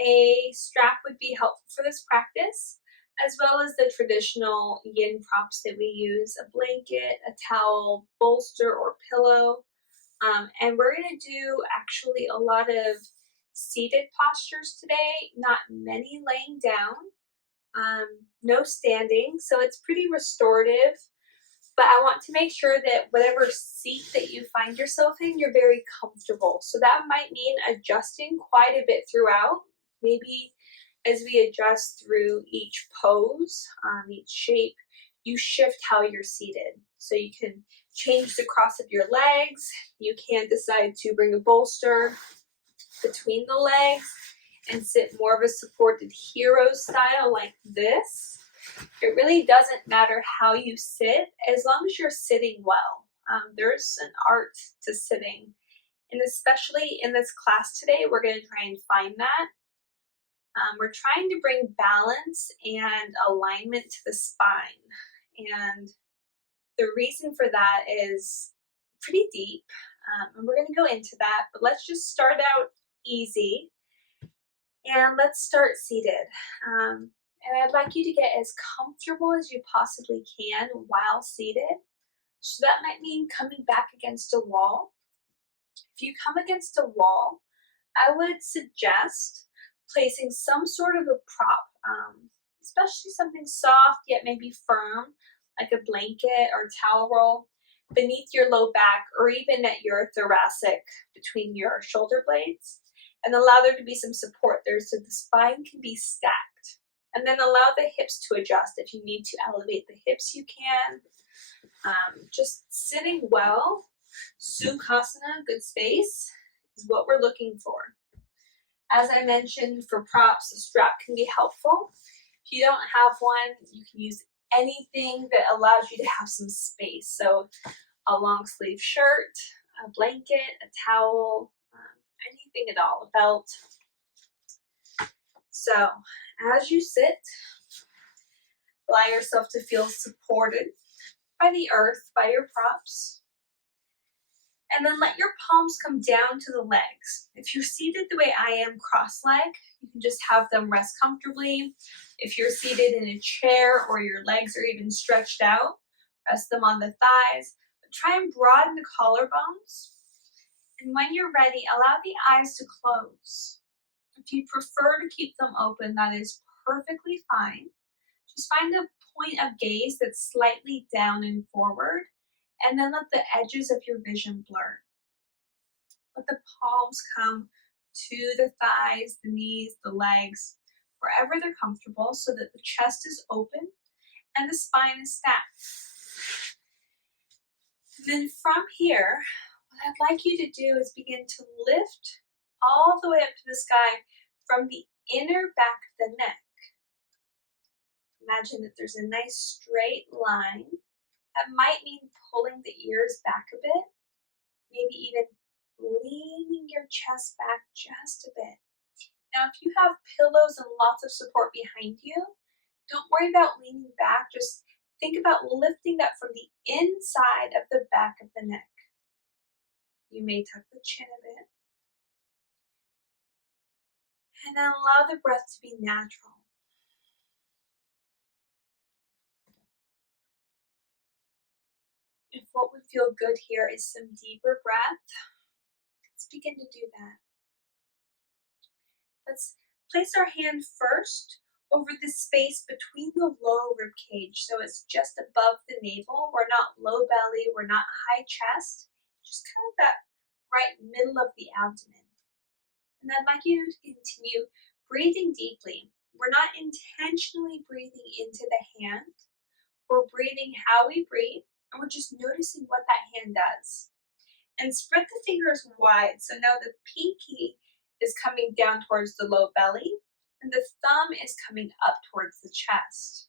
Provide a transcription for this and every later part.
A strap would be helpful for this practice, as well as the traditional yin props that we use, a blanket, a towel, bolster, or pillow. And we're going to do actually a lot of seated postures today, not many laying down, no standing, so it's pretty restorative. But I want to make sure that whatever seat that you find yourself in, you're very comfortable. So that might mean adjusting quite a bit throughout. Maybe as we adjust through each pose, each shape, you shift how you're seated. So you can change the cross of your legs. You can decide to bring a bolster between the legs and sit more of a supported hero style like this. It really doesn't matter how you sit as long as you're sitting well. There's an art to sitting, and especially in this class today, we're going to try and find that. We're trying to bring balance and alignment to the spine, and the reason for that is pretty deep, and we're going to go into that, but let's just start out easy, and let's start seated. And I'd like you to get as comfortable as you possibly can while seated. So that might mean coming back against a wall. If you come against a wall, I would suggest placing some sort of a prop, especially something soft yet maybe firm, like a blanket or towel roll, beneath your low back or even at your thoracic between your shoulder blades, and allow there to be some support there so the spine can be stacked. And then allow the hips to adjust. If you need to elevate the hips, you can. Just sitting well, Sukhasana, good space, is what we're looking for. As I mentioned, for props, a strap can be helpful. If you don't have one, you can use anything that allows you to have some space. So a long sleeve shirt, a blanket, a towel, anything at all, a belt. So as you sit, allow yourself to feel supported by the earth, by your props. And then let your palms come down to the legs. If you're seated the way I am, cross-legged, you can just have them rest comfortably. If you're seated in a chair or your legs are even stretched out, rest them on the thighs. But try and broaden the collarbones. And when you're ready, allow the eyes to close. If you prefer to keep them open, that is perfectly fine. Just find a point of gaze that's slightly down and forward, and then let the edges of your vision blur. Let the palms come to the thighs, the knees, the legs, wherever they're comfortable, so that the chest is open and the spine is stacked. Then from here, what I'd like you to do is begin to lift all the way up to the sky from the inner back of the neck. Imagine that there's a nice straight line. That might mean pulling the ears back a bit, maybe even leaning your chest back just a bit. Now, if you have pillows and lots of support behind you, don't worry about leaning back. Just think about lifting that from the inside of the back of the neck. You may tuck the chin a bit. And then allow the breath to be natural. If what would feel good here is some deeper breath, let's begin to do that. Let's place our hand first over the space between the low rib cage, so it's just above the navel. We're not low belly, we're not high chest, just kind of that right middle of the abdomen. And I'd like you to continue breathing deeply. We're not intentionally breathing into the hand. We're breathing how we breathe, and we're just noticing what that hand does. And spread the fingers wide. So now the pinky is coming down towards the low belly, and the thumb is coming up towards the chest.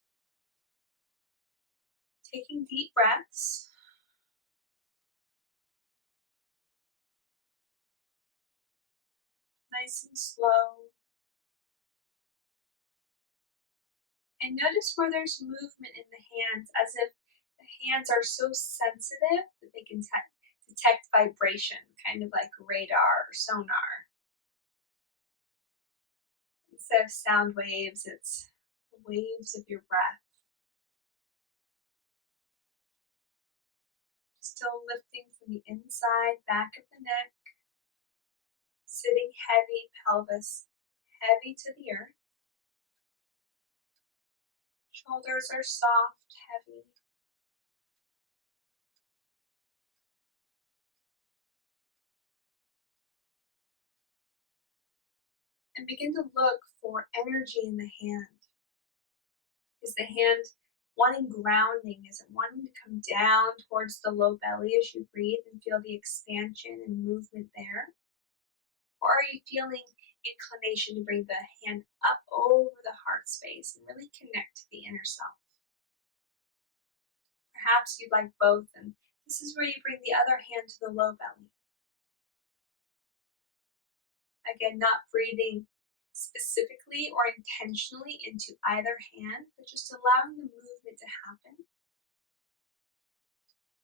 Taking deep breaths. Nice and slow. And notice where there's movement in the hands, as if the hands are so sensitive that they can detect vibration, kind of like radar or sonar. Instead of sound waves, it's waves of your breath. Still lifting from the inside, back of the neck, sitting heavy, pelvis heavy to the earth. Shoulders are soft, heavy. And begin to look for energy in the hand. Is the hand wanting grounding? Is it wanting to come down towards the low belly as you breathe and feel the expansion and movement there? Or are you feeling inclination to bring the hand up over the heart space and really connect to the inner self? Perhaps you'd like both, and this is where you bring the other hand to the low belly. Again, not breathing specifically or intentionally into either hand, but just allowing the movement to happen.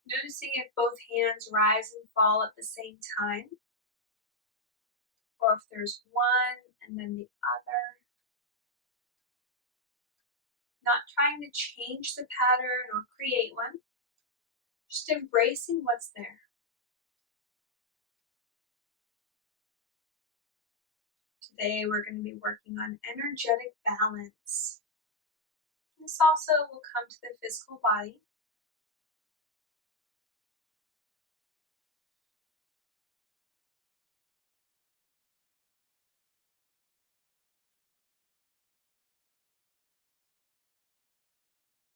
Noticing if both hands rise and fall at the same time, or if there's one and then the other. Not trying to change the pattern or create one, just embracing what's there. Today we're going to be working on energetic balance. This also will come to the physical body.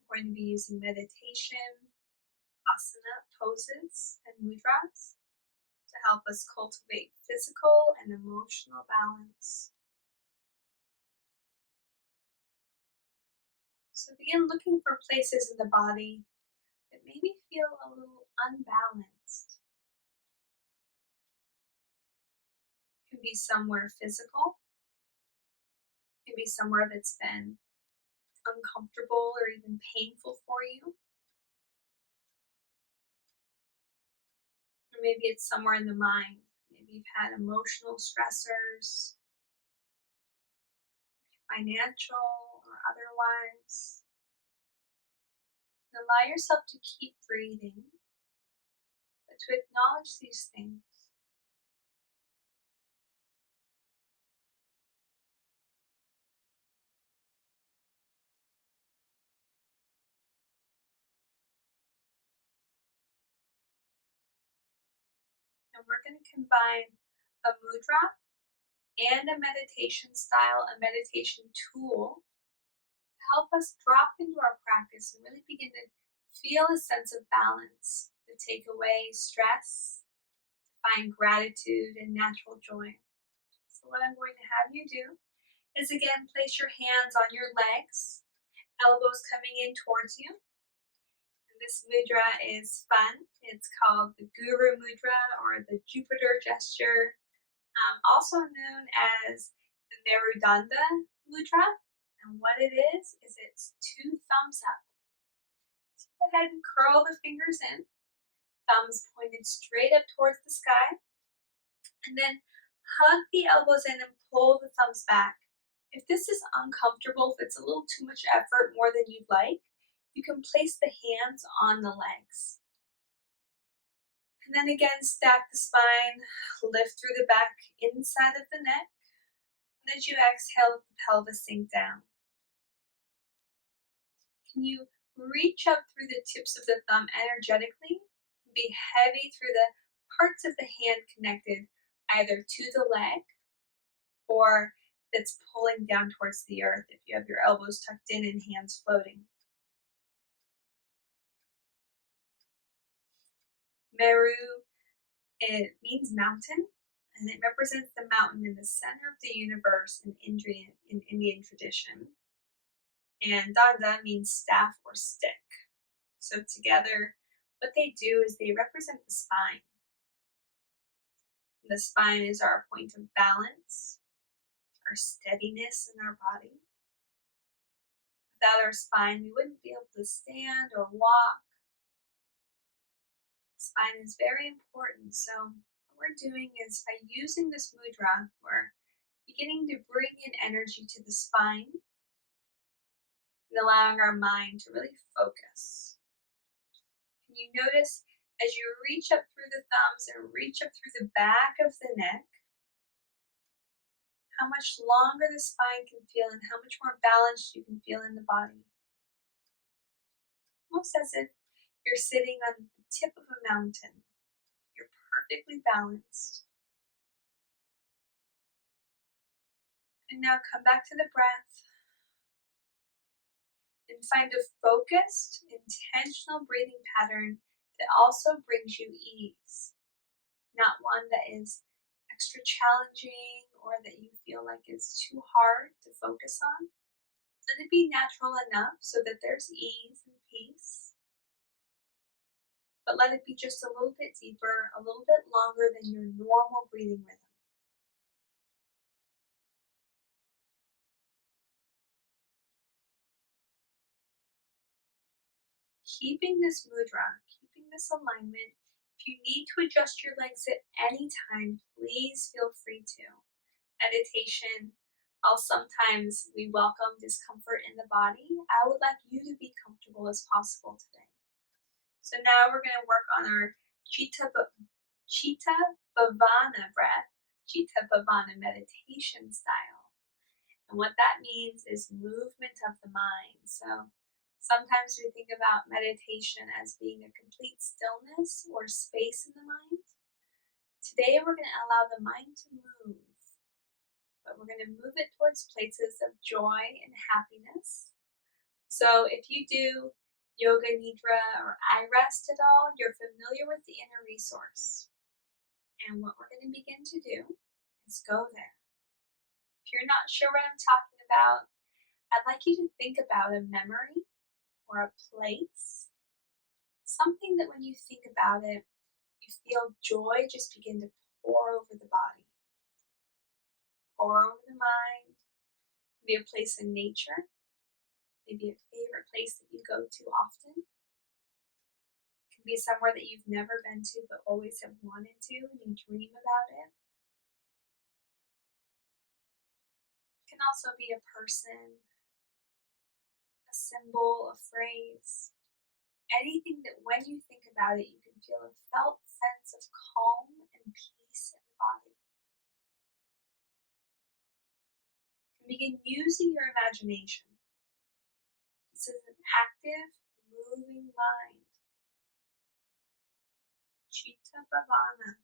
We're going to be using meditation, asana poses, and mudras to help us cultivate physical and emotional balance. So begin looking for places in the body that maybe feel a little unbalanced. It can be somewhere physical, it can be somewhere that's been uncomfortable or even painful for you. Or maybe it's somewhere in the mind. Maybe you've had emotional stressors, financial or otherwise. And allow yourself to keep breathing, but to acknowledge these things. And we're going to combine a mudra and a meditation style, a meditation tool to help us drop into our practice and really begin to feel a sense of balance, to take away stress, find gratitude and natural joy. So what I'm going to have you do is again place your hands on your legs, elbows coming in towards you. And this mudra is fun. It's called the Guru Mudra or the Jupiter gesture, also known as the Merudanda Mudra. And what it is it's two thumbs up. So go ahead and curl the fingers in, thumbs pointed straight up towards the sky, and then hug the elbows in and pull the thumbs back. If this is uncomfortable, if it's a little too much effort, more than you'd like, you can place the hands on the legs. And then again, stack the spine, lift through the back inside of the neck. And as you exhale, let the pelvis sink down. Can you reach up through the tips of the thumb energetically? Be heavy through the parts of the hand connected either to the leg or that's pulling down towards the earth if you have your elbows tucked in and hands floating. Meru, it means mountain, and it represents the mountain in the center of the universe in Indian tradition. And Danda means staff or stick. So together, what they do is they represent the spine. The spine is our point of balance, our steadiness in our body. Without our spine, we wouldn't be able to stand or walk. The spine is very important. So what we're doing is by using this mudra, we're beginning to bring in energy to the spine and allowing our mind to really focus. And you notice as you reach up through the thumbs and reach up through the back of the neck, how much longer the spine can feel and how much more balanced you can feel in the body. Almost as if you're sitting on the tip of a mountain. You're perfectly balanced. And now come back to the breath and find a focused, intentional breathing pattern that also brings you ease. Not one that is extra challenging or that you feel like is too hard to focus on. Let it be natural enough so that there's ease and peace. But let it be just a little bit deeper, a little bit longer than your normal breathing rhythm. Keeping this mudra, keeping this alignment. If you need to adjust your legs at any time, please feel free to. Meditation, while sometimes we welcome discomfort in the body, I would like you to be comfortable as possible today. So now we're going to work on our Chitta Bhavana breath, Chitta Bhavana meditation style. And what that means is movement of the mind. So sometimes we think about meditation as being a complete stillness or space in the mind. Today we're going to allow the mind to move, but we're going to move it towards places of joy and happiness. So if you do yoga nidra or eye rest at all, you're familiar with the inner resource. And what we're going to begin to do is go there. If you're not sure what I'm talking about, I'd like you to think about a memory or a place, something that when you think about it, you feel joy just begin to pour over the body, pour over the mind. Maybe a place in nature, maybe a favorite place that you go to often. It can be somewhere that you've never been to but always have wanted to and you dream about it. It can also be a person, a symbol, a phrase, anything that when you think about it, you can feel a felt sense of calm and peace in the body. Begin using your imagination. This is an active, moving mind. Chitta Bhavana.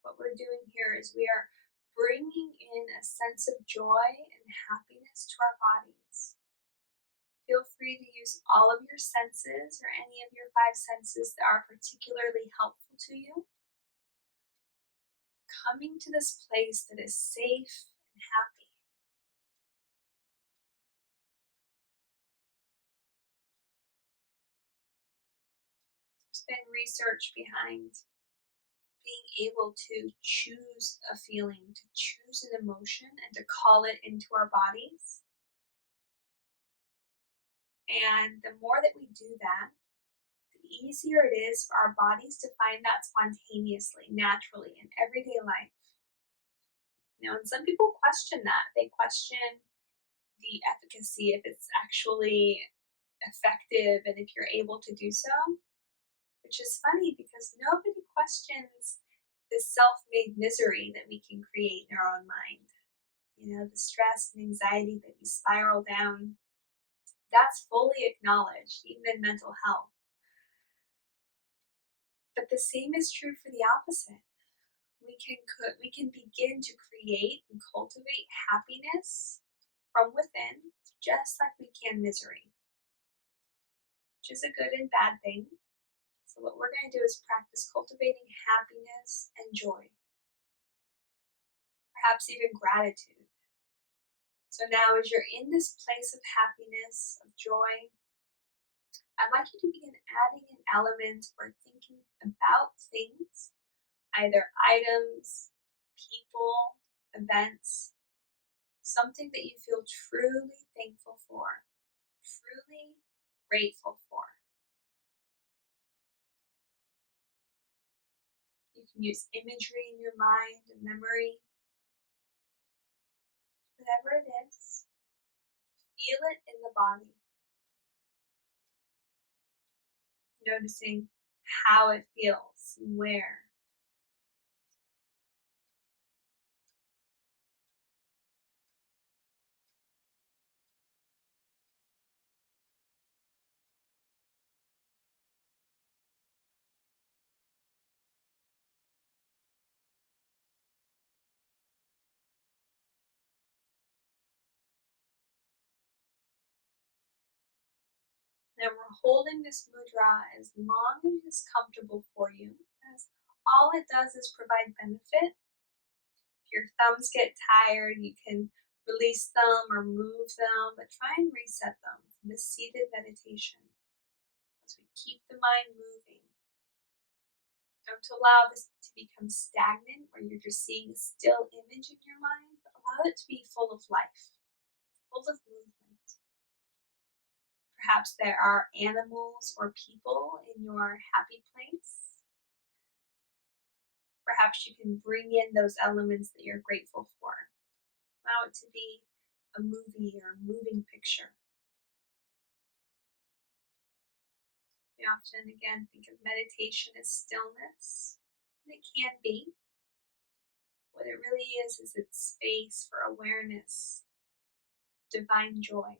What we're doing here is we are bringing in a sense of joy and happiness to our bodies. Feel free to use all of your senses or any of your five senses that are particularly helpful to you. Coming to this place that is safe and happy. There's been research behind being able to choose a feeling, to choose an emotion, and to call it into our bodies. And the more that we do that, the easier it is for our bodies to find that spontaneously, naturally, in everyday life. And some people question that. They question the efficacy, if it's actually effective and if you're able to do so, which is funny because nobody questions the self-made misery that we can create in our own mind. The stress and anxiety that we spiral down, that's fully acknowledged, even in mental health. But the same is true for the opposite. We can begin to create and cultivate happiness from within, just like we can misery, which is a good and bad thing. So what we're going to do is practice cultivating happiness and joy, perhaps even gratitude. So now as you're in this place of happiness, of joy, I'd like you to begin adding an element or thinking about things, either items, people, events, something that you feel truly thankful for, truly grateful for. You can use imagery in your mind and memory, whatever it is. Feel it in the body, noticing how it feels and where. Now we're holding this mudra as long as it's comfortable for you, as all it does is provide benefit. If your thumbs get tired, you can release them or move them, but try and reset them from the seated meditation as we keep the mind moving. Don't allow this to become stagnant where you're just seeing a still image in your mind, but allow it to be full of life, full of movement. Perhaps there are animals or people in your happy place. Perhaps you can bring in those elements that you're grateful for. Allow it to be a movie or a moving picture. We often, again, think of meditation as stillness, and it can be. What it really is it's space for awareness, divine joy.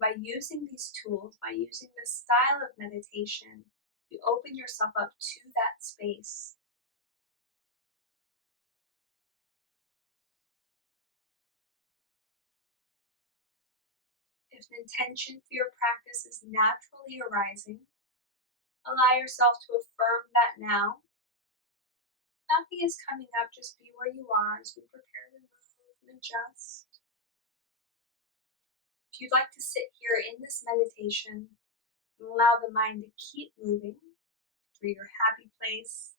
By using these tools, by using this style of meditation, you open yourself up to that space. If an intention for your practice is naturally arising, allow yourself to affirm that now. Nothing is coming up, just be where you are as we prepare to move and adjust. If you'd like to sit here in this meditation and allow the mind to keep moving through your happy place,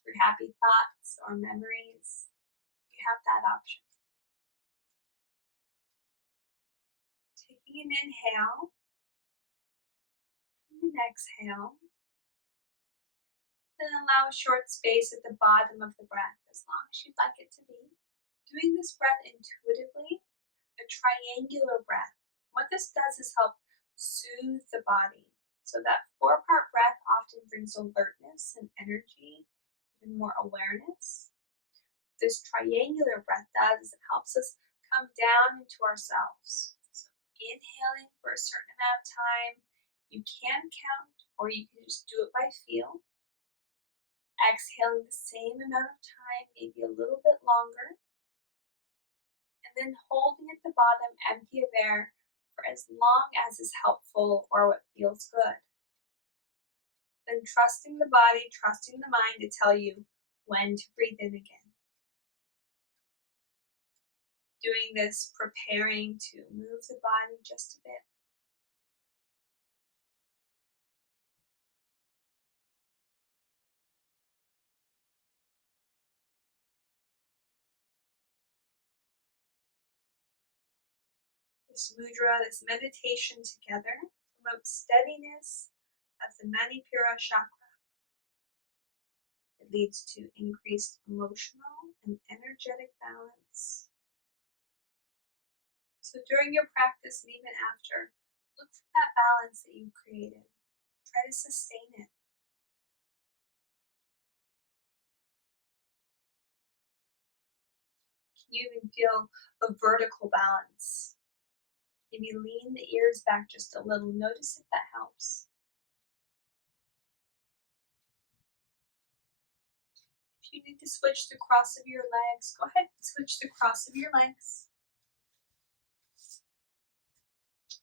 through happy thoughts or memories, you have that option. Taking an inhale and an exhale, then allow a short space at the bottom of the breath as long as you'd like it to be. Doing this breath intuitively, a triangular breath. What this does is help soothe the body. So that 4-part breath often brings alertness and energy and more awareness. This triangular breath does is it helps us come down into ourselves. So inhaling for a certain amount of time, you can count or you can just do it by feel. Exhaling the same amount of time, maybe a little bit longer. And then holding at the bottom empty of air for as long as is helpful or what feels good. Then trusting the body, trusting the mind to tell you when to breathe in again. Doing this, preparing to move the body just a bit. This mudra, this meditation together promotes steadiness of the Manipura chakra. It leads to increased emotional and energetic balance. So during your practice and even after, look for that balance that you created. Try to sustain it. Can you even feel a vertical balance? Maybe lean the ears back just a little. Notice if that helps. If you need to switch the cross of your legs, go ahead and switch the cross of your legs.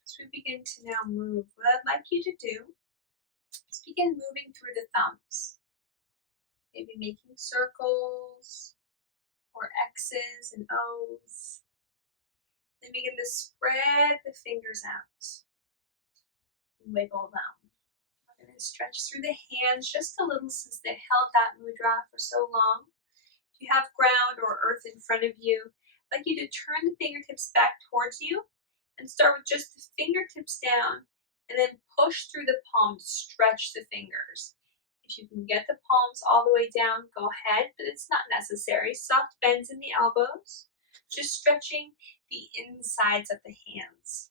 As we begin to now move, what I'd like you to do is begin moving through the thumbs. Maybe making circles or X's and O's. Then begin to spread the fingers out. Wiggle them. We're going to stretch through the hands just a little since they held that mudra for so long. If you have ground or earth in front of you, I'd like you to turn the fingertips back towards you and start with just the fingertips down and then push through the palm to stretch the fingers. If you can get the palms all the way down, go ahead, but it's not necessary. Soft bends in the elbows, just stretching the insides of the hands.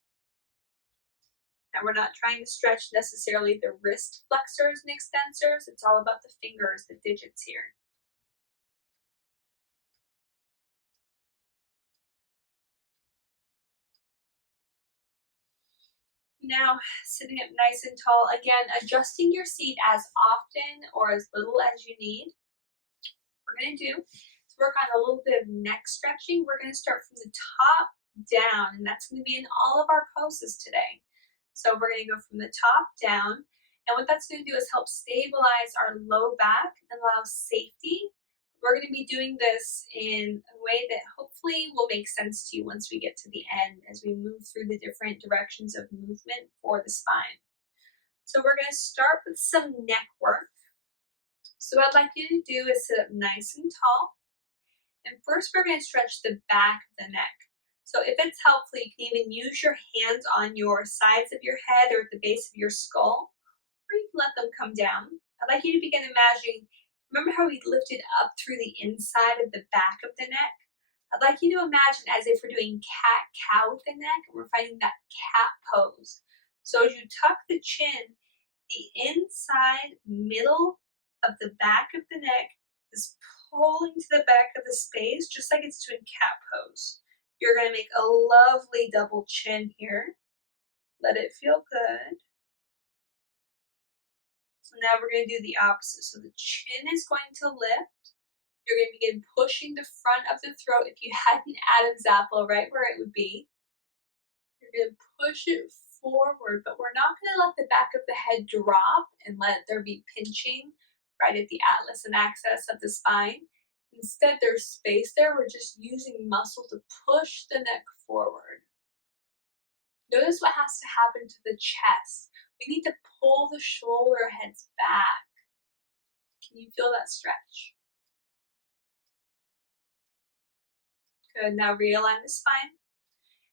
Now we're not trying to stretch necessarily the wrist flexors and extensors. It's all about the fingers, the digits here. Now, sitting up nice and tall, again, adjusting your seat as often or as little as you need. What we're going to do is work on a little bit of neck stretching. We're going to start from the top down, and that's going to be in all of our poses today. So we're going to go from the top down, and what that's going to do is help stabilize our low back and allow safety. We're going to be doing this in a way that hopefully will make sense to you once we get to the end as we move through the different directions of movement for the spine. So we're going to start with some neck work. So what I'd like you to do is sit up nice and tall. And first we're going to stretch the back of the neck. So if it's helpful, you can even use your hands on your sides of your head or at the base of your skull, or you can let them come down. I'd like you to begin imagining, remember how we lifted up through the inside of the back of the neck? I'd like you to imagine as if we're doing cat-cow with the neck, and we're finding that cat pose. So as you tuck the chin, the inside middle of the back of the neck is pulling to the back of the space, just like it's doing cat pose. You're going to make a lovely double chin here. Let it feel good. So now we're going to do the opposite. So the chin is going to lift. You're going to begin pushing the front of the throat. If you had an Adam's apple right where it would be, you're going to push it forward, but we're not going to let the back of the head drop and let there be pinching right at the atlas and axis of the spine. Instead, there's space there. We're just using muscle to push the neck forward. Notice what has to happen to the chest. We need to pull the shoulder heads back. Can you feel that stretch? Good. Now realign the spine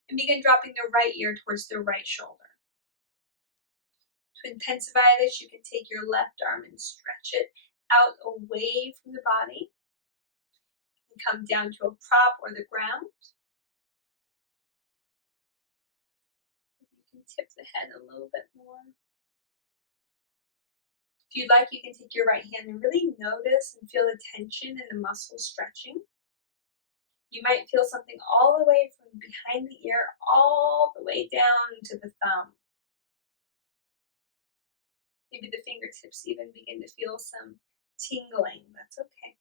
and begin dropping the right ear towards the right shoulder. To intensify this, you can take your left arm and stretch it out away from the body. You can come down to a prop or the ground. You can tip the head a little bit more. If you'd like, you can take your right hand and really notice and feel the tension in the muscles stretching. You might feel something all the way from behind the ear all the way down to the thumb. Maybe the fingertips even begin to feel some tingling. That's okay.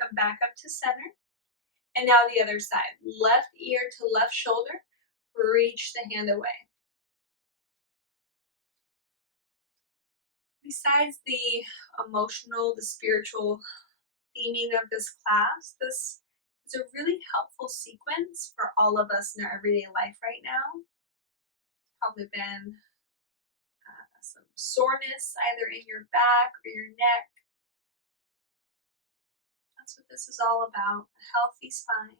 Come back up to center. And now the other side. Left ear to left shoulder. Reach the hand away. Besides the emotional, the spiritual theming of this class, this is a really helpful sequence for all of us in our everyday life right now. Probably been some soreness either in your back or your neck. That's what this is all about, a healthy spine.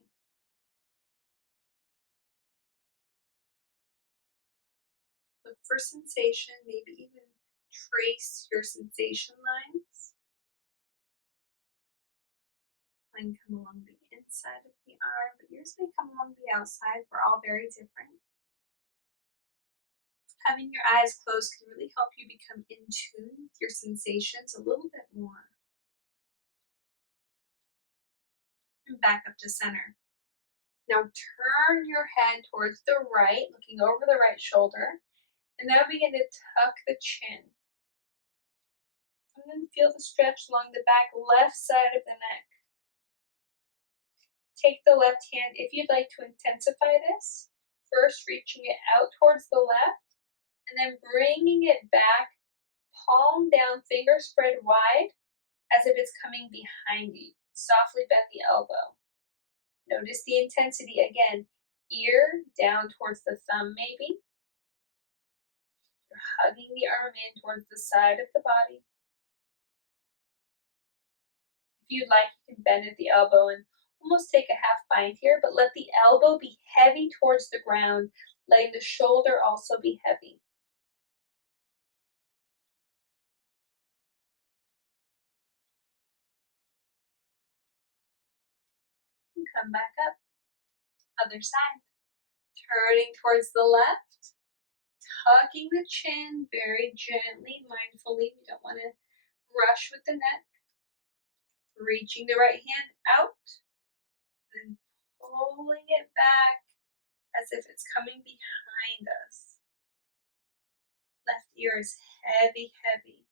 Look for sensation, maybe even trace your sensation lines. Mine come along the inside of the arm, but yours may come along the outside. We're all very different. Having your eyes closed can really help you become in tune with your sensations a little bit more. And back up to center. Now turn your head towards the right, looking over the right shoulder, and now begin to tuck the chin. And then feel the stretch along the back left side of the neck. Take the left hand if you'd like to intensify this. First reaching it out towards the left, and then bringing it back, palm down, fingers spread wide, as if it's coming behind you. Softly bend the elbow. Notice the intensity again. Ear down towards the thumb maybe. You're hugging the arm in towards the side of the body. If you'd like, you can bend at the elbow and Almost take a half bind here, but let the elbow be heavy towards the ground, letting the shoulder also be heavy. And come back up, other side. Turning towards the left, tucking the chin very gently, mindfully. We don't want to rush with the neck. Reaching the right hand out and pulling it back as if it's coming behind us. Left ear is heavy, heavy.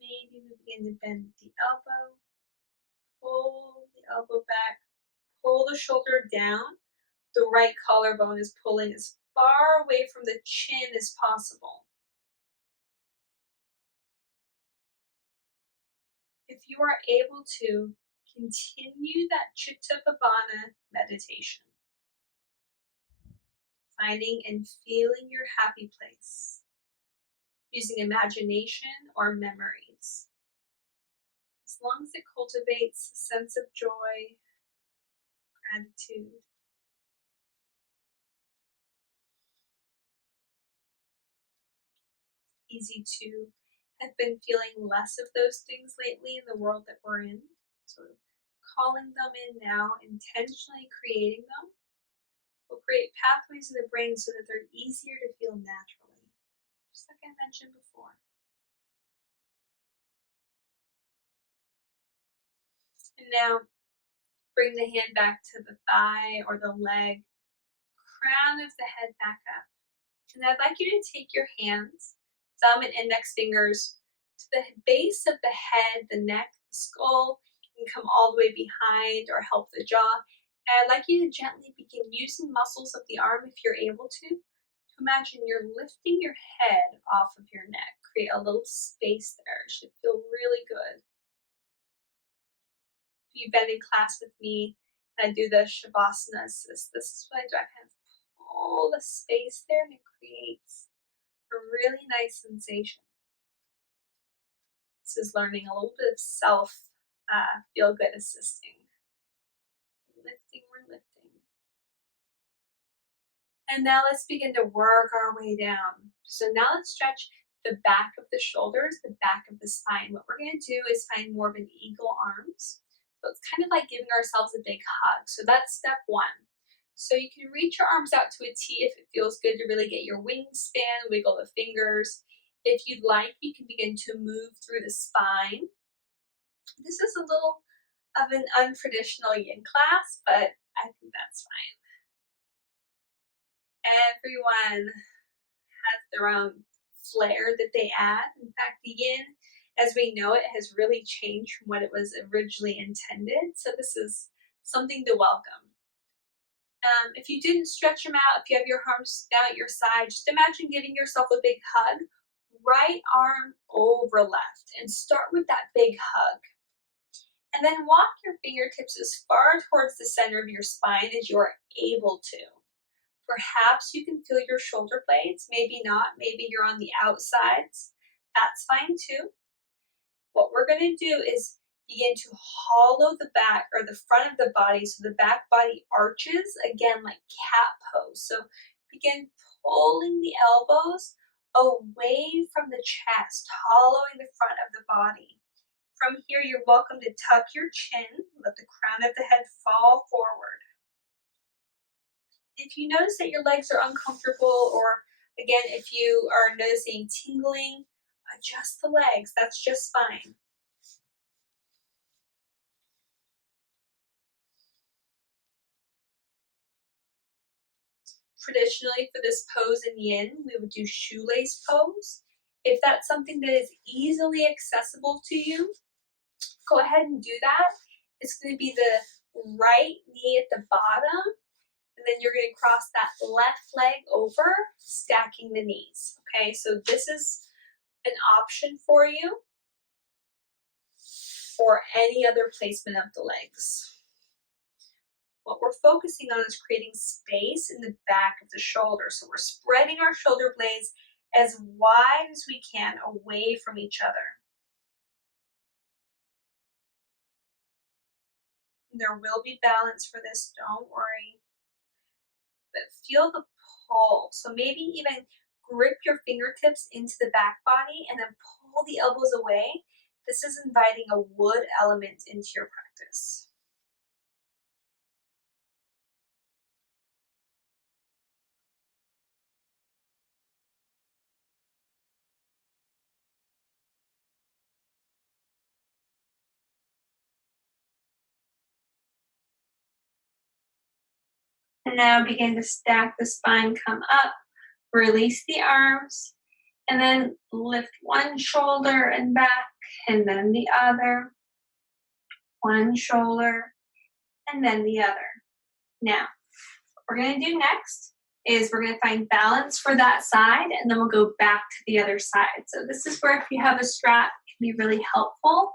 Maybe we begin to bend the elbow. Pull the elbow back. Pull the shoulder down. The right collarbone is pulling as far away from the chin as possible. If you are able to, continue that Chitta Bhavana meditation, finding and feeling your happy place, using imagination or memories. As long as it cultivates a sense of joy, gratitude. Easy to have been feeling less of those things lately in the world that we're in. So calling them in now, intentionally creating them, will create pathways in the brain so that they're easier to feel naturally, just like I mentioned before. And now bring the hand back to the thigh or the leg, crown of the head back up. And I'd like you to take your hands, thumb and index fingers, to the base of the head, the neck, the skull. You can come all the way behind or help the jaw. And I'd like you to gently begin using muscles of the arm if you're able to imagine you're lifting your head off of your neck. Create a little space there. It should feel really good. If you've been in class with me, I do the Shavasana. This is what I do. I kind of pull the space there and it creates a really nice sensation. This is learning a little bit of self feel good assisting. Lifting, we're lifting. And now let's begin to work our way down. So now let's stretch the back of the shoulders, the back of the spine. What we're going to do is find more of an eagle arms. So it's kind of like giving ourselves a big hug. So that's step one. So you can reach your arms out to a T if it feels good to really get your wingspan, wiggle the fingers. If you'd like, you can begin to move through the spine. This is a little of an untraditional yin class, but I think that's fine. Everyone has their own flair that they add. In fact, the yin, as we know it, has really changed from what it was originally intended. So this is something to welcome. If you didn't stretch them out, if you have your arms down at your side, just imagine giving yourself a big hug. Right arm over left, and start with that big hug. And then walk your fingertips as far towards the center of your spine as you are able to. Perhaps you can feel your shoulder blades, maybe not, maybe you're on the outsides. That's fine too. What we're going to do is begin to hollow the back or the front of the body so the back body arches, again like cat pose. So begin pulling the elbows away from the chest, hollowing the front of the body. From here, you're welcome to tuck your chin, let the crown of the head fall forward. If you notice that your legs are uncomfortable, or again, if you are noticing tingling, adjust the legs. That's just fine. Traditionally, for this pose in yin, we would do shoelace pose. If that's something that is easily accessible to you, go ahead and do that. It's going to be the right knee at the bottom, and then you're going to cross that left leg over, stacking the knees. Okay, so this is an option for you, or any other placement of the legs. What we're focusing on is creating space in the back of the shoulder. So we're spreading our shoulder blades as wide as we can away from each other. There will be balance for this, don't worry. But feel the pull. So maybe even grip your fingertips into the back body and then pull the elbows away. This is inviting a wood element into your practice. And now begin to stack the spine, come up, release the arms, and then lift one shoulder and back, and then the other. One shoulder, and then the other. Now, what we're going to do next is we're going to find balance for that side, and then we'll go back to the other side. So this is where if you have a strap, it can be really helpful.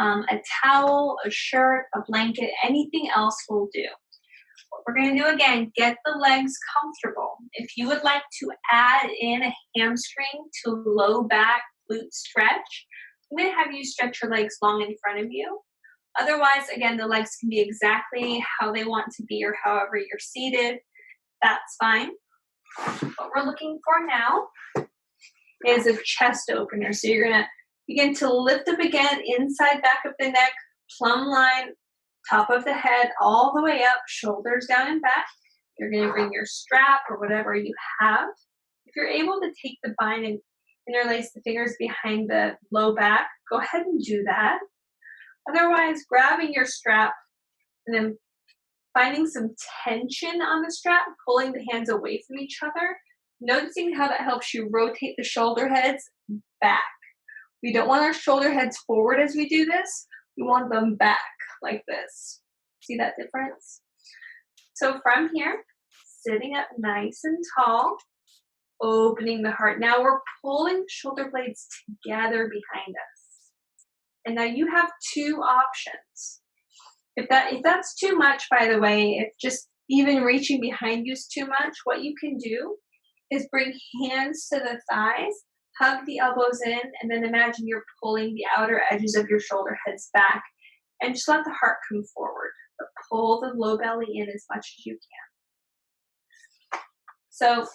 A towel, a shirt, a blanket, anything else will do. What we're going to do again, get the legs comfortable. If you would like to add in a hamstring to low back glute stretch, I'm going to have you stretch your legs long in front of you. Otherwise, again, the legs can be exactly how they want to be or however you're seated. That's fine. What we're looking for now is a chest opener. So you're going to begin to lift up again, inside back of the neck, plumb line, top of the head, all the way up, shoulders down and back. You're going to bring your strap or whatever you have. If you're able to take the bind and interlace the fingers behind the low back, go ahead and do that. Otherwise, grabbing your strap and then finding some tension on the strap, pulling the hands away from each other, noticing how that helps you rotate the shoulder heads back. We don't want our shoulder heads forward as we do this. We want them back like this. See that difference? So from here, sitting up nice and tall, opening the heart. Now we're pulling the shoulder blades together behind us. And now you have two options. If that's too much, by the way, if just even reaching behind you is too much, what you can do is bring hands to the thighs, hug the elbows in, and then imagine you're pulling the outer edges of your shoulder heads back. And just let the heart come forward, but pull the low belly in as much as you can. So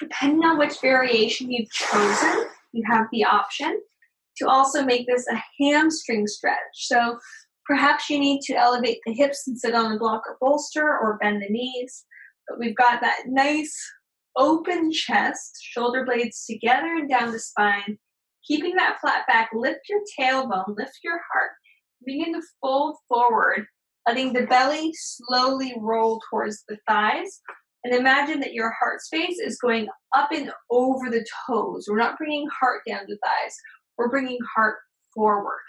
depending on which variation you've chosen, you have the option to also make this a hamstring stretch. So perhaps you need to elevate the hips and sit on a block or bolster or bend the knees. But we've got that nice open chest, shoulder blades together and down the spine. Keeping that flat back, lift your tailbone, lift your heart. Begin to fold forward, letting the belly slowly roll towards the thighs. And imagine that your heart space is going up and over the toes. We're not bringing heart down the thighs. We're bringing heart forward.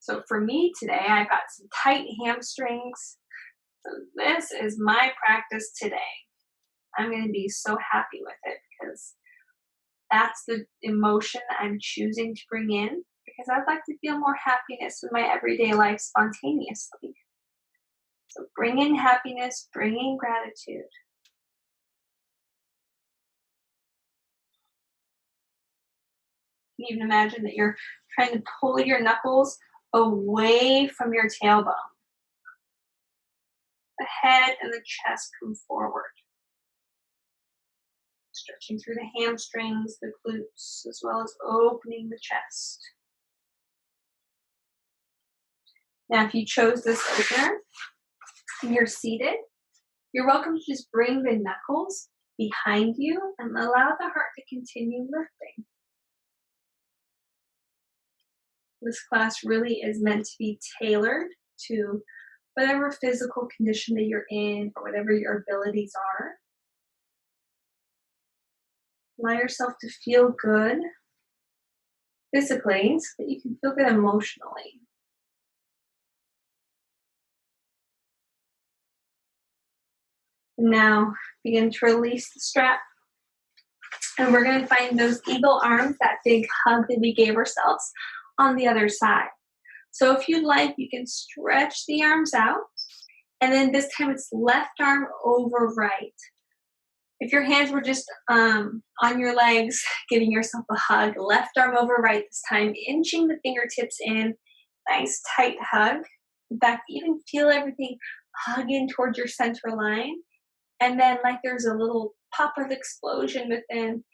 So for me today, I've got some tight hamstrings. So this is my practice today. I'm going to be so happy with it because that's the emotion I'm choosing to bring in, because I'd like to feel more happiness in my everyday life spontaneously. So bring in happiness, bring in gratitude. You can even imagine that you're trying to pull your knuckles away from your tailbone. The head and the chest come forward. Stretching through the hamstrings, the glutes, as well as opening the chest. Now, if you chose this opener and you're seated, you're welcome to just bring the knuckles behind you and allow the heart to continue lifting. This class really is meant to be tailored to whatever physical condition that you're in or whatever your abilities are. Allow yourself to feel good physically so that you can feel good emotionally. Now begin to release the strap. And we're going to find those eagle arms, that big hug that we gave ourselves, on the other side. So if you'd like, you can stretch the arms out. And then this time it's left arm over right. If your hands were just on your legs, giving yourself a hug, left arm over right this time, inching the fingertips in, nice tight hug. In fact, even feel everything hug in towards your center line. And then, like there's a little pop of explosion within,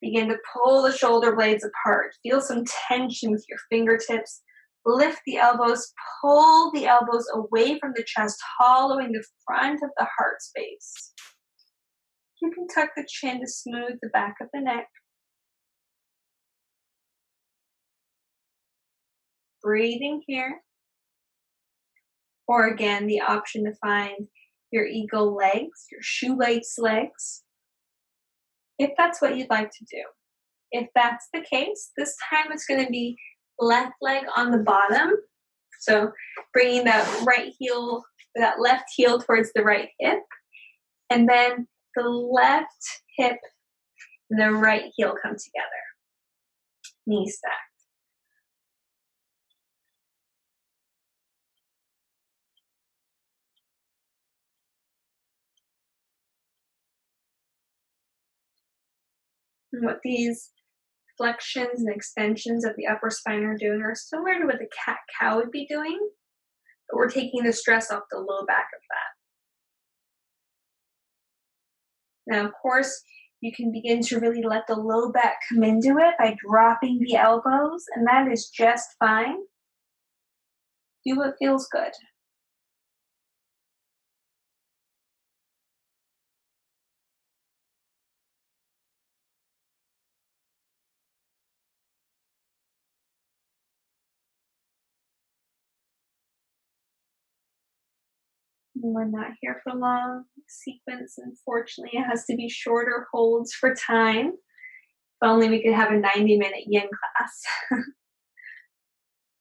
begin to pull the shoulder blades apart. Feel some tension with your fingertips. Lift the elbows, pull the elbows away from the chest, hollowing the front of the heart space. You can tuck the chin to smooth the back of the neck. Breathing here. Or again, the option to find your eagle legs, your shoelace legs, if that's what you'd like to do. If that's the case, this time it's going to be left leg on the bottom. So bringing that right heel, that left heel towards the right hip, and then the left hip and the right heel come together. Knee stack. And what these flexions and extensions of the upper spine are doing are similar to what the cat-cow would be doing, but we're taking the stress off the low back of that. Now, of course, you can begin to really let the low back come into it by dropping the elbows, and that is just fine. Do what feels good. We're not here for long sequence. Unfortunately, it has to be shorter holds for time. If only we could have a 90-minute yin class,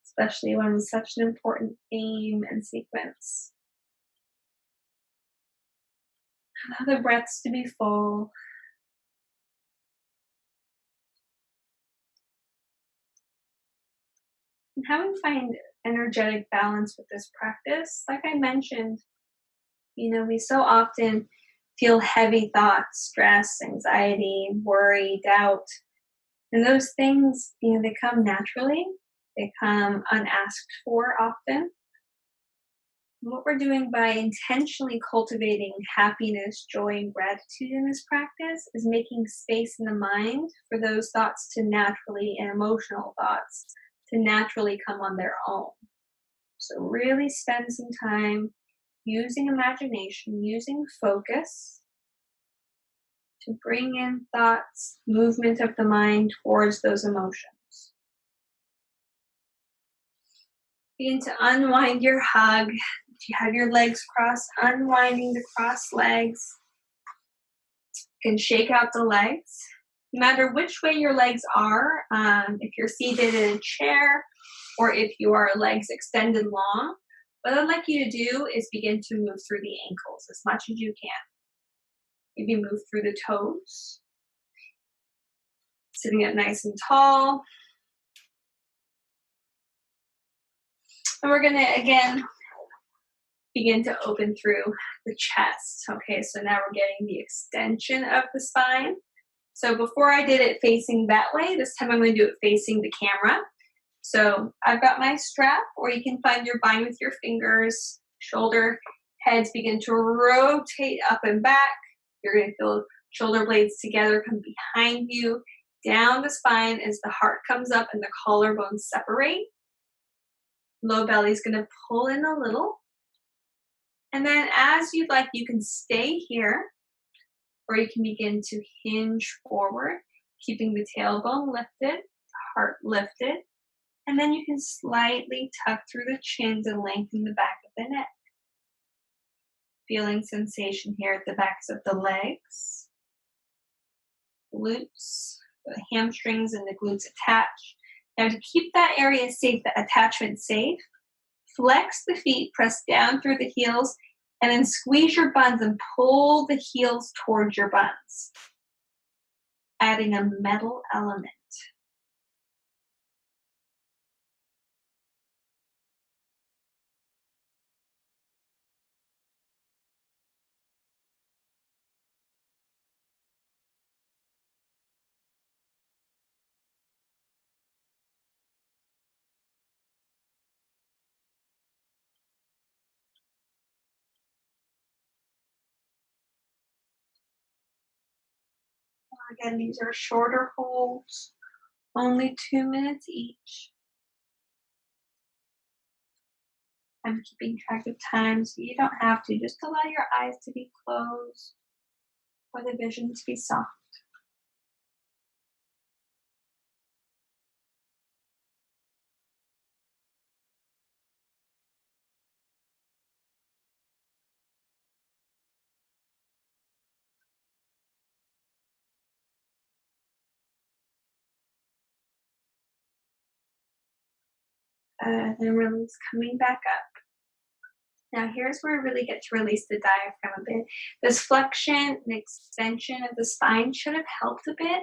especially when it's such an important theme and sequence. Allow the breaths to be full. And how we find energetic balance with this practice, like I mentioned, we so often feel heavy thoughts, stress, anxiety, worry, doubt. And those things, they come naturally. They come unasked for often. And what we're doing by intentionally cultivating happiness, joy, and gratitude in this practice is making space in the mind for those thoughts to naturally, and emotional thoughts, to naturally come on their own. So really spend some time using imagination, using focus to bring in thoughts, movement of the mind towards those emotions. Begin to unwind your hug. If you have your legs crossed, unwinding the crossed legs. You can shake out the legs. No matter which way your legs are, if you're seated in a chair or if your legs extended long, what I'd like you to do is begin to move through the ankles as much as you can. Maybe move through the toes. Sitting up nice and tall. And we're going to, again, begin to open through the chest. Okay, so now we're getting the extension of the spine. So before I did it facing that way, this time I'm going to do it facing the camera. So I've got my strap, or you can find your bind with your fingers. Shoulder heads begin to rotate up and back. You're going to feel shoulder blades together come behind you, down the spine as the heart comes up and the collarbones separate. Low belly is going to pull in a little. And then as you'd like, you can stay here, or you can begin to hinge forward, keeping the tailbone lifted, heart lifted. And then you can slightly tuck through the chin to lengthen the back of the neck. Feeling sensation here at the backs of the legs, glutes, the hamstrings and the glutes attached. Now to keep that area safe, the attachment safe, flex the feet, press down through the heels, and then squeeze your buns and pull the heels towards your buns, adding a metal element. Again, these are shorter holds, only 2 minutes each. I'm keeping track of time, so you don't have to. Just allow your eyes to be closed or the vision to be soft. Then release, coming back up. Now here's where we really get to release the diaphragm a bit. This flexion and extension of the spine should have helped a bit,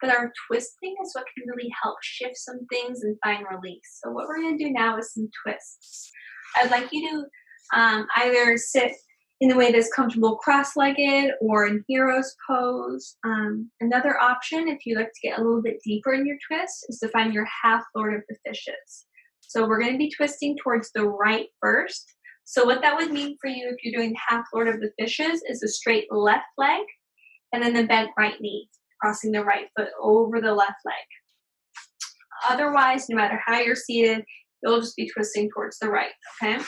but our twisting is what can really help shift some things and find release. So what we're going to do now is some twists. I'd like you to either sit in the way that's comfortable cross-legged or in hero's pose. Another option, if you like to get a little bit deeper in your twist, is to find your half lord of the fishes. So we're going to be twisting towards the right first. So what that would mean for you if you're doing half lord of the fishes is a straight left leg and then the bent right knee, crossing the right foot over the left leg. Otherwise, no matter how you're seated, you'll just be twisting towards the right, okay?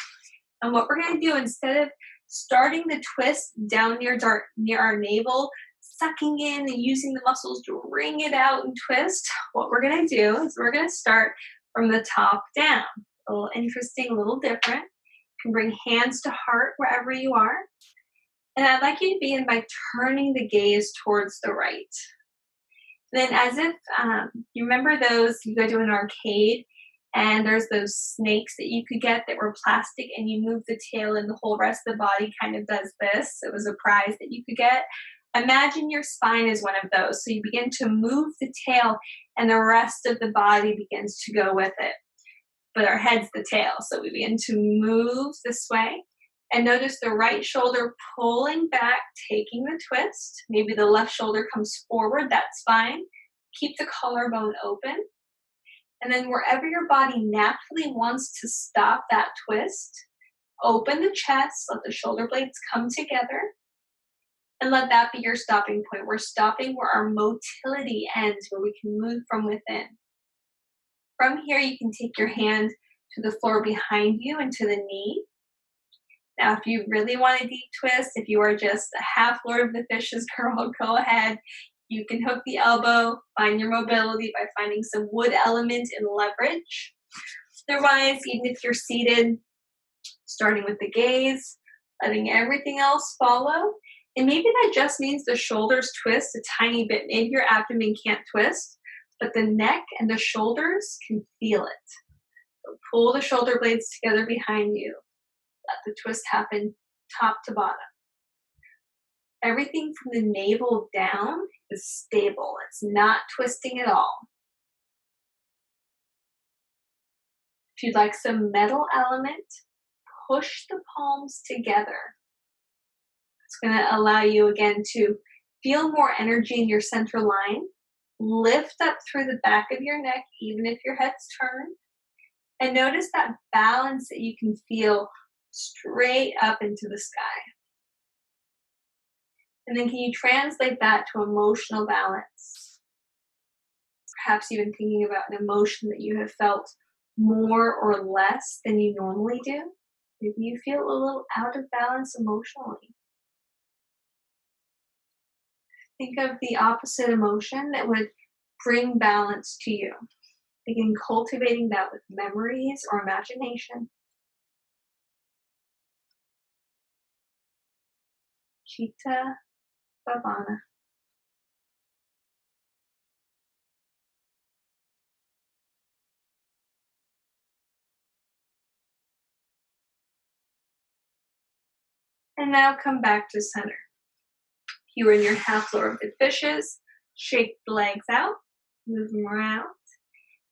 And what we're going to do, instead of starting the twist down near our navel, sucking in and using the muscles to wring it out and twist, what we're going to do is we're going to start from the top down. A little interesting, a little different. You can bring hands to heart wherever you are. And I'd like you to begin by turning the gaze towards the right. Then as if, you remember those, you go to an arcade and there's those snakes that you could get that were plastic and you move the tail and the whole rest of the body kind of does this. It was a prize that you could get. Imagine your spine is one of those. So you begin to move the tail and the rest of the body begins to go with it. But our head's the tail. So we begin to move this way. And notice the right shoulder pulling back, taking the twist. Maybe the left shoulder comes forward, that's fine. Keep the collarbone open. And then wherever your body naturally wants to stop that twist, open the chest, let the shoulder blades come together. And let that be your stopping point. We're stopping where our motility ends, where we can move from within. From here, you can take your hand to the floor behind you and to the knee. Now, if you really want a deep twist, if you are just a half lord of the fishes girl, go ahead. You can hook the elbow, find your mobility by finding some wood element and leverage. Otherwise, even if you're seated, starting with the gaze, letting everything else follow. And maybe that just means the shoulders twist a tiny bit. Maybe your abdomen can't twist, but the neck and the shoulders can feel it. So pull the shoulder blades together behind you. Let the twist happen top to bottom. Everything from the navel down is stable. It's not twisting at all. If you'd like some metal element, push the palms together. It's going to allow you again to feel more energy in your center line. Lift up through the back of your neck, even if your head's turned. And notice that balance that you can feel straight up into the sky. And then can you translate that to emotional balance? Perhaps even thinking about an emotion that you have felt more or less than you normally do. Maybe you feel a little out of balance emotionally. Think of the opposite emotion that would bring balance to you. Begin cultivating that with memories or imagination. Chitta Bhavana. And now come back to center. You are in your half lord of the fishes. Shake the legs out, move them around.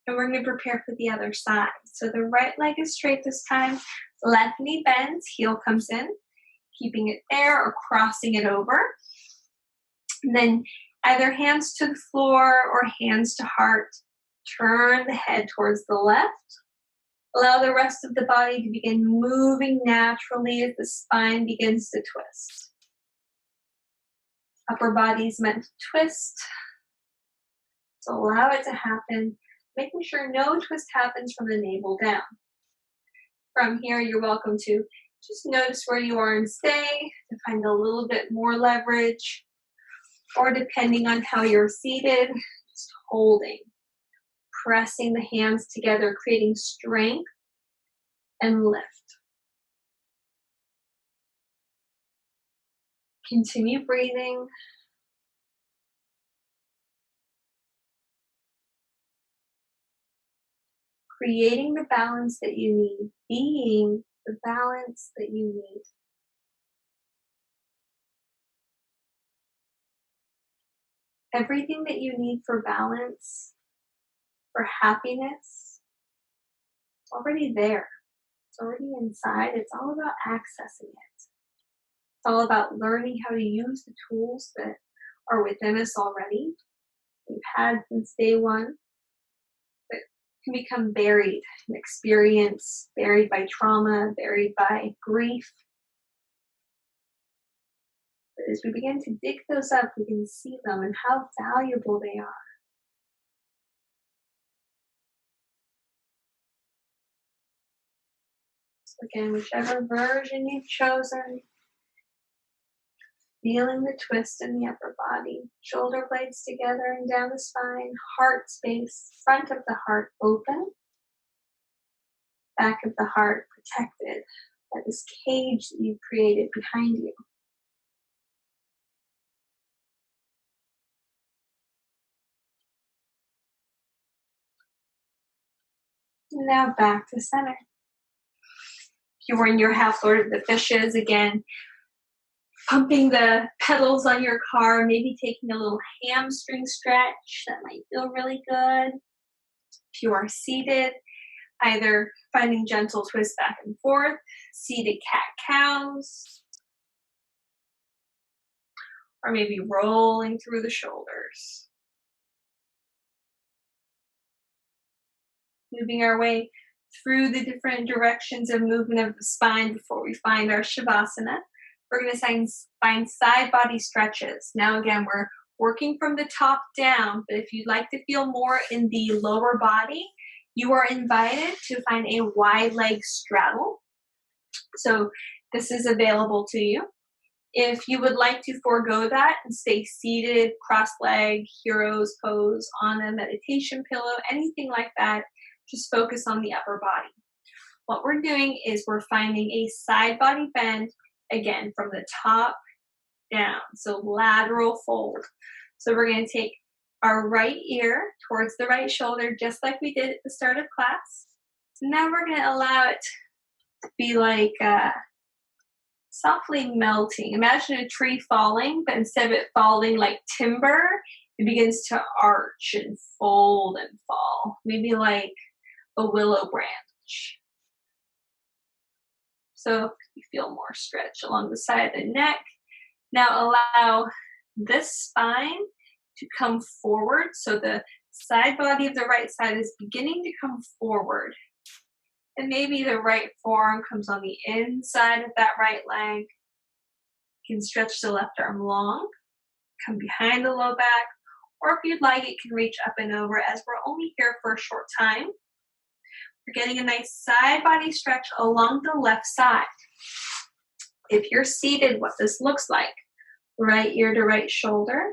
And we're going to prepare for the other side. So the right leg is straight this time. Left knee bends, heel comes in. Keeping it there or crossing it over. And then either hands to the floor or hands to heart. Turn the head towards the left. Allow the rest of the body to begin moving naturally as the spine begins to twist. Upper body's meant to twist, so allow it to happen, making sure no twist happens from the navel down. From here, you're welcome to just notice where you are and stay to find a little bit more leverage, or depending on how you're seated, just holding, pressing the hands together, creating strength and lift. Continue breathing. Creating the balance that you need, being the balance that you need. Everything that you need for balance, for happiness, it's already there. It's already inside. It's all about accessing it. It's all about learning how to use the tools that are within us already. We've had since day one, that can become buried in experience, buried by trauma, buried by grief. But as we begin to dig those up, we can see them and how valuable they are. So again, whichever version you've chosen, feeling the twist in the upper body, shoulder blades together and down the spine, heart space, front of the heart open, back of the heart protected by this cage that you've created behind you. And now back to center. If you were in your house, Lord of the Fishes, again, pumping the pedals on your car, maybe taking a little hamstring stretch. That might feel really good. If you are seated, either finding gentle twists back and forth, seated cat-cows, or maybe rolling through the shoulders. Moving our way through the different directions of movement of the spine before we find our Shavasana. We're going to find side body stretches. Now again, we're working from the top down, but if you'd like to feel more in the lower body, you are invited to find a wide leg straddle. So this is available to you. If you would like to forego that and stay seated, cross-leg, hero's pose, on a meditation pillow, anything like that, just focus on the upper body. What we're doing is we're finding a side body bend, again, from the top down, so lateral fold. So we're going to take our right ear towards the right shoulder, just like we did at the start of class. So now we're going to allow it to be like softly melting. Imagine a tree falling, but instead of it falling like timber, it begins to arch and fold and fall, maybe like a willow branch. So you feel more stretch along the side of the neck. Now allow this spine to come forward. So the side body of the right side is beginning to come forward. And maybe the right forearm comes on the inside of that right leg. You can stretch the left arm long, come behind the low back, or if you'd like, it can reach up and over as we're only here for a short time. We're getting a nice side body stretch along the left side. If you're seated, what this looks like, right ear to right shoulder.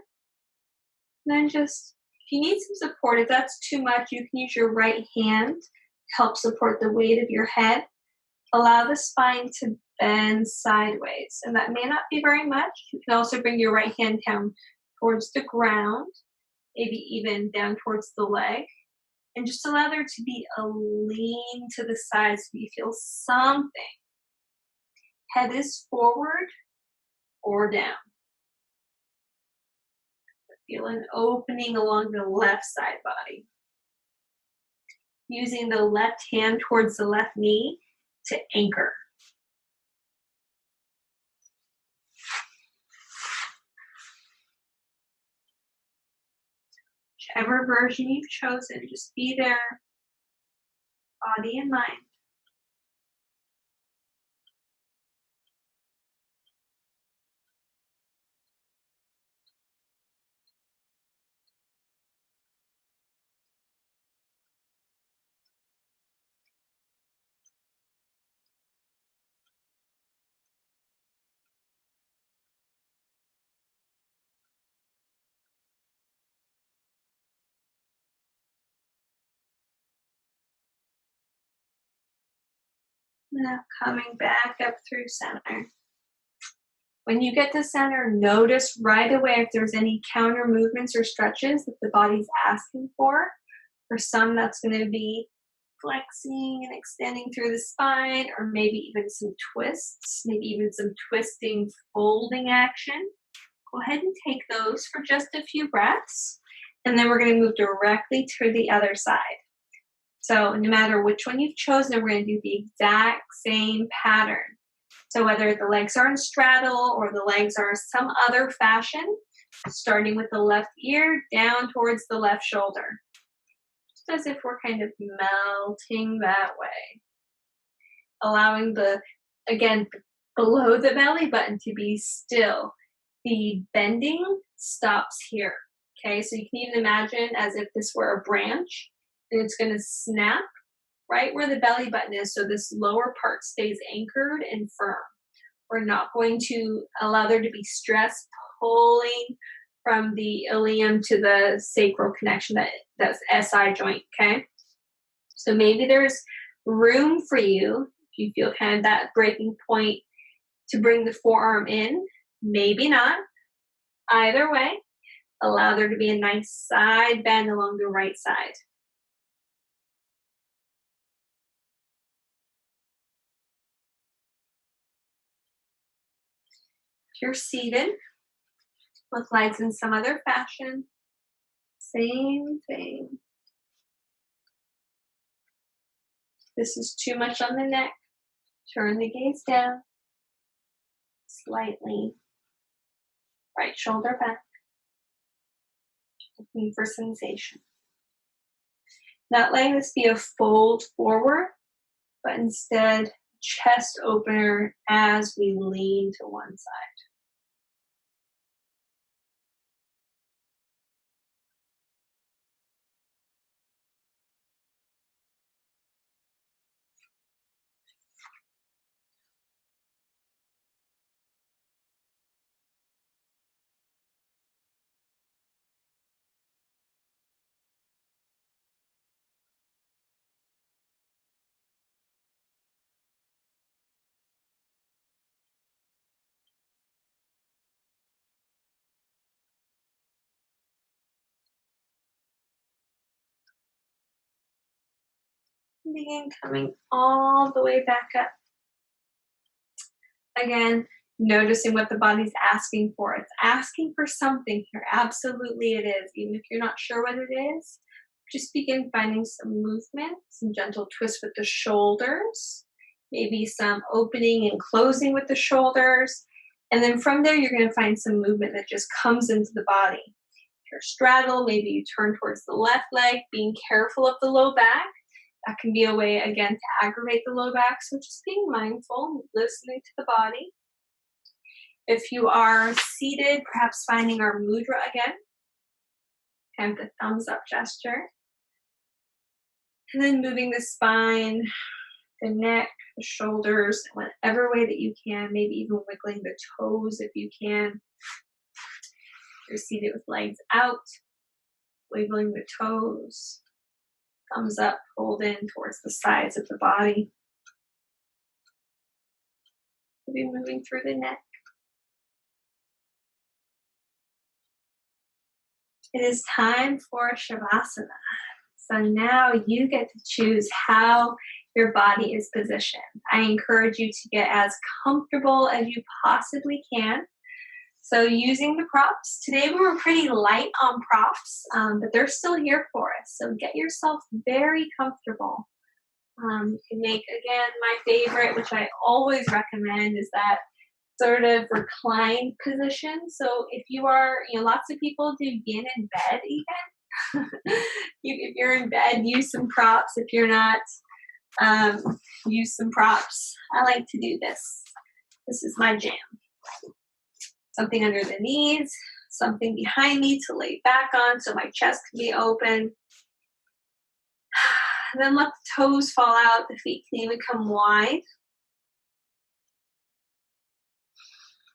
Then just, if you need some support, if that's too much, you can use your right hand to help support the weight of your head. Allow the spine to bend sideways, and that may not be very much. You can also bring your right hand down towards the ground, maybe even down towards the leg. And just allow there to be a lean to the side so you feel something. Head is forward or down. Feel an opening along the left side body. Using the left hand towards the left knee to anchor. Whichever version you've chosen, just be there, body and mind. Now coming back up through center. When you get to center, notice right away if there's any counter movements or stretches that the body's asking for. For some, that's going to be flexing and extending through the spine, or maybe even some twists, maybe even some twisting, folding action. Go ahead and take those for just a few breaths, and then we're going to move directly to the other side. So no matter which one you've chosen, we're going to do the exact same pattern. So whether the legs are in straddle or the legs are some other fashion, starting with the left ear down towards the left shoulder. Just as if we're kind of melting that way. Allowing again, below the belly button to be still. The bending stops here. Okay, so you can even imagine as if this were a branch and it's going to snap right where the belly button is, so this lower part stays anchored and firm. We're not going to allow there to be stress pulling from the ilium to the sacral connection, that's SI joint, okay? So maybe there's room for you, if you feel kind of that breaking point, to bring the forearm in, maybe not. Either way, allow there to be a nice side bend along the right side. If you're seated with legs in some other fashion, same thing. This is too much on the neck. Turn the gaze down slightly. Right shoulder back. Looking for sensation. Not letting this be a fold forward, but instead chest opener as we lean to one side. Begin coming all the way back up. Again, noticing what the body's asking for. It's asking for something here. Absolutely it is. Even if you're not sure what it is, just begin finding some movement, some gentle twist with the shoulders, maybe some opening and closing with the shoulders. And then from there, you're going to find some movement that just comes into the body. If you're straddle, maybe you turn towards the left leg, being careful of the low back. That can be a way, again, to aggravate the low back. So just being mindful, listening to the body. If you are seated, perhaps finding our mudra again. Kind of the thumbs up gesture. And then moving the spine, the neck, the shoulders, whatever way that you can. Maybe even wiggling the toes if you can. You're seated with legs out, wiggling the toes. Thumbs up, hold in towards the sides of the body. Maybe moving through the neck. It is time for Shavasana. So now you get to choose how your body is positioned. I encourage you to get as comfortable as you possibly can. So using the props, today we were pretty light on props, but they're still here for us. So get yourself very comfortable. You can make, again, my favorite, which I always recommend, is that sort of reclined position. So if you are, lots of people do yin in bed even. If you're in bed, use some props. If you're not, use some props. I like to do this. This is my jam. Something under the knees, something behind me to lay back on so my chest can be open. And then let the toes fall out, the feet can even come wide.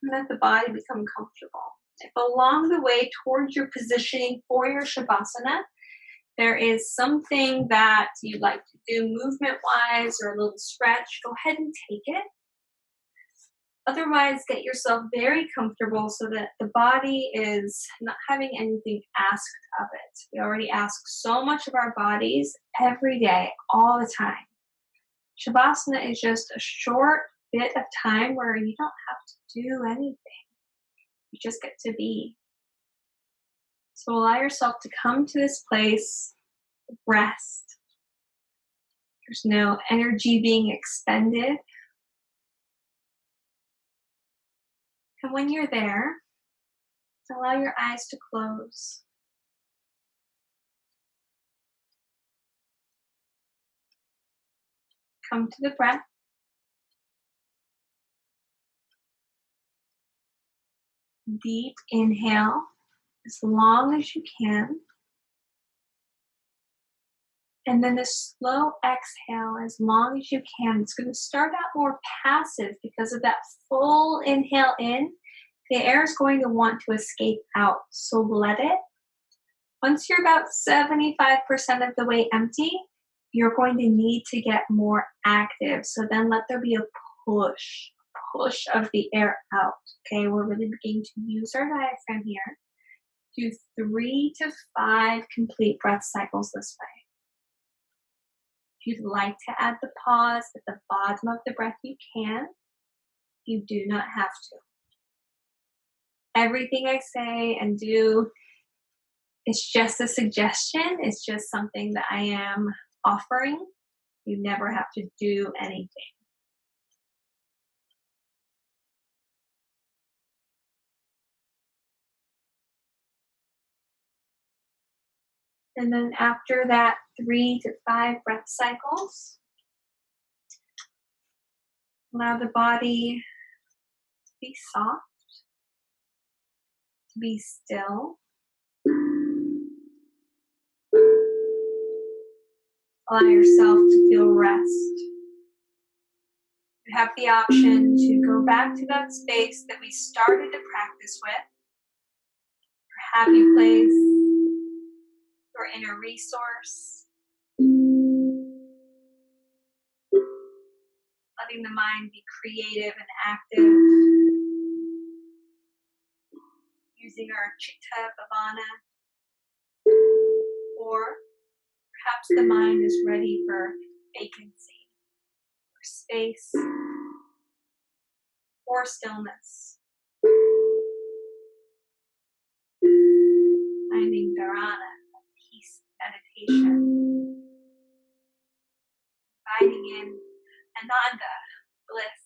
And let the body become comfortable. If along the way towards your positioning for your Shavasana, there is something that you'd like to do movement-wise or a little stretch, go ahead and take it. Otherwise, get yourself very comfortable so that the body is not having anything asked of it. We already ask so much of our bodies every day, all the time. Shavasana is just a short bit of time where you don't have to do anything. You just get to be. So allow yourself to come to this place of rest. There's no energy being expended. And when you're there, allow your eyes to close. Come to the breath. Deep inhale as long as you can. And then a slow exhale as long as you can. It's going to start out more passive because of that full inhale in. The air is going to want to escape out, so let it. Once you're about 75% of the way empty, you're going to need to get more active. So then let there be a push of the air out. Okay, we're really beginning to use our diaphragm here. Do 3 to 5 complete breath cycles this way. If you'd like to add the pause at the bottom of the breath, you can. You do not have to. Everything I say and do is just a suggestion. It's just something that I am offering. You never have to do anything. And then after that 3 to 5 breath cycles, allow the body to be soft, to be still. Allow yourself to feel rest. You have the option to go back to that space that we started to practice with. Your happy place, your inner resource. Letting the mind be creative and active. Using our Chitta Bhavana. Or perhaps the mind is ready for vacancy, or space, or stillness. Finding dharana, peace, meditation. Inviting in ananda, bliss.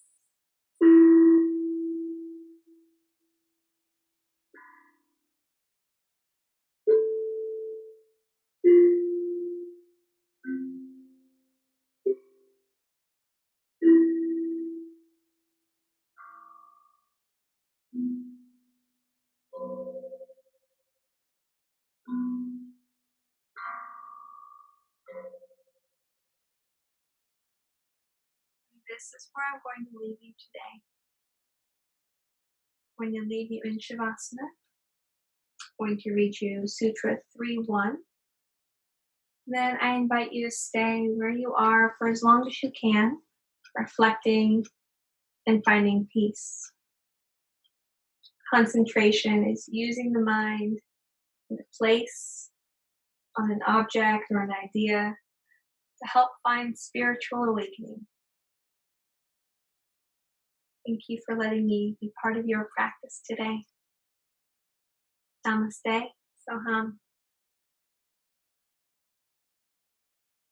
This is where I'm going to leave you today. I'm going to leave you in Shavasana. I'm going to read you Sutra 3.1. Then I invite you to stay where you are for as long as you can, reflecting and finding peace. Concentration is using the mind in a place, on an object or an idea to help find spiritual awakening. Thank you for letting me be part of your practice today. Namaste. Soham.